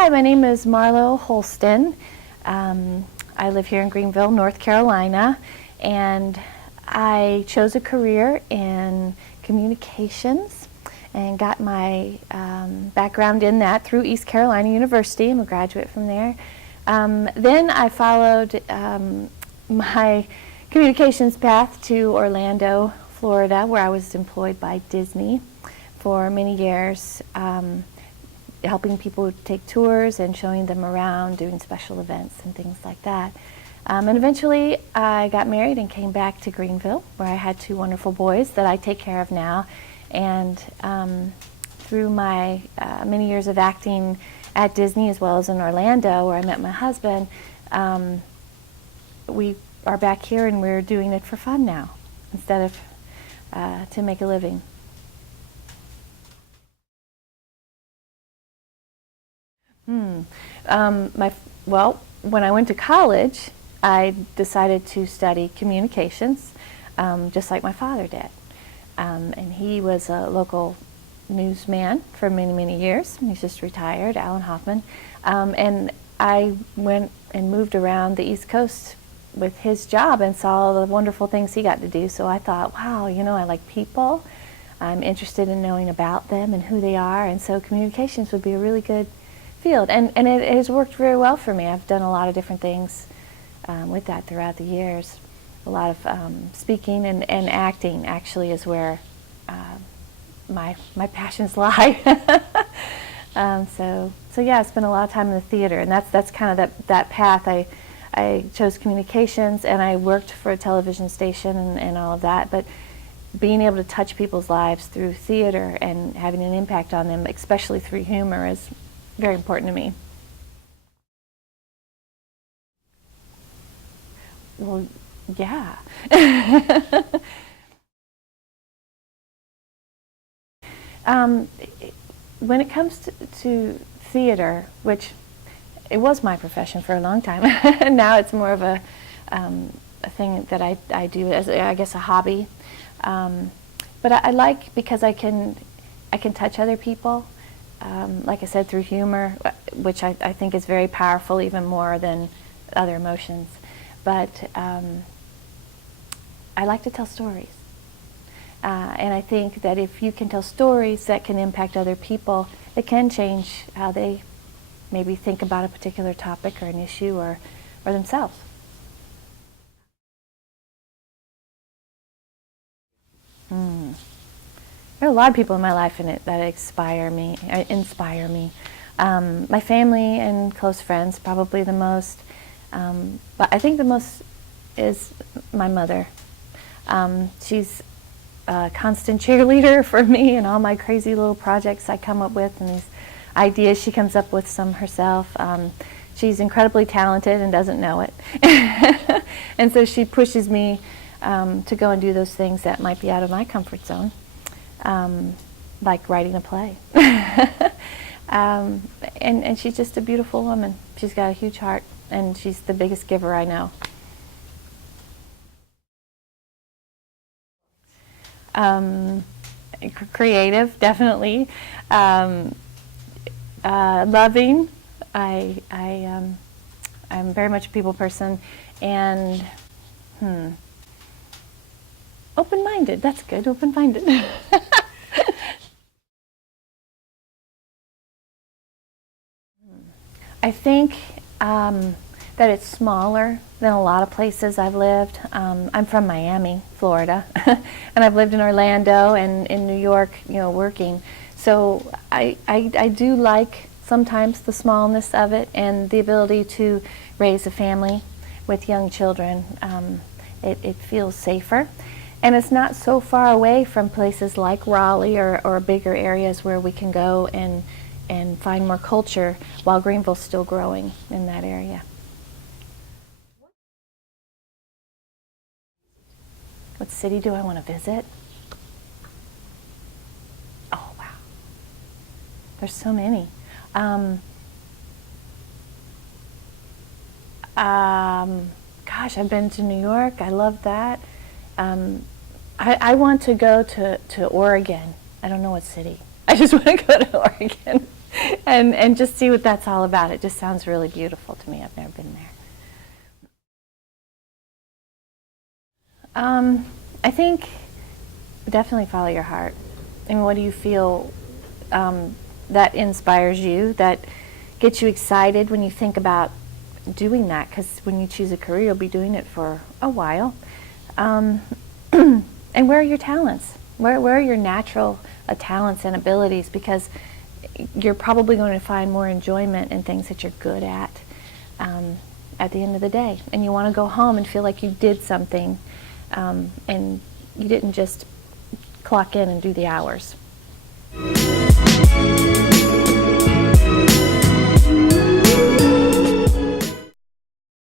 Hi, my name is Marlo Holsten. I live here in Greenville, North Carolina, and I chose a career in communications and got my background in that through East Carolina University. I'm a graduate from there. Then I followed my communications path to Orlando, Florida, where I was employed by Disney for many years, helping people take tours and showing them around, doing special events and things like that. And eventually I got married and came back to Greenville, where I had two wonderful boys that I take care of now. And through my many years of acting at Disney as well as in Orlando, where I met my husband, we are back here and we're doing it for fun now instead of to make a living. Well, when I went to college, I decided to study communications, just like my father did. And he was a local newsman for many, many years. He's just retired, Alan Hoffman. And I went and moved around the East Coast with his job and saw the wonderful things he got to do. So I thought, wow, you know, I like people. I'm interested in knowing about them and who they are. And so communications would be a really good field. And it has worked very well for me. I've done a lot of different things with that throughout the years. A lot of speaking and acting actually is where my passions lie. So yeah, I spent a lot of time in the theater, and that's kind of that path. I chose communications, and I worked for a television station and all of that, but being able to touch people's lives through theater and having an impact on them, especially through humor, is very important to me. Well, yeah. When it comes to theater, which it was my profession for a long time, and now it's more of a thing that I do as, I guess, a hobby. But I like, because I can touch other people, like I said, through humor, which I think is very powerful, even more than other emotions. But I like to tell stories. And I think that if you can tell stories that can impact other people, it can change how they maybe think about a particular topic or an issue or themselves. There are a lot of people in my life that inspire me. My family and close friends, probably the most. But I think the most is my mother. She's a constant cheerleader for me and all my crazy little projects I come up with and these ideas she comes up with some herself. She's incredibly talented and doesn't know it. And so she pushes me to go and do those things that might be out of my comfort zone, like writing a play. And she's just a beautiful woman. She's got a huge heart, and she's the biggest giver I know. Creative, definitely. Loving. I'm very much a people person, and open-minded. That's good. Open-minded. I think that it's smaller than a lot of places I've lived. I'm from Miami, Florida, and I've lived in Orlando and in New York, you know, working. So I do like sometimes the smallness of it and the ability to raise a family with young children. It feels safer. And it's not so far away from places like Raleigh or bigger areas where we can go and find more culture while Greenville's still growing in that area. What city do I want to visit? Oh, wow. There's so many. Gosh, I've been to New York. I love that. I want to go to Oregon. I don't know what city. I just want to go to Oregon. and just see what that's all about. It just sounds really beautiful to me. I've never been there. I think definitely follow your heart. I mean, what do you feel that inspires you, that gets you excited when you think about doing that? Because when you choose a career, you'll be doing it for a while. And where are your talents? Where are your natural talents and abilities? Because you're probably going to find more enjoyment in things that you're good at the end of the day. And you want to go home and feel like you did something and you didn't just clock in and do the hours.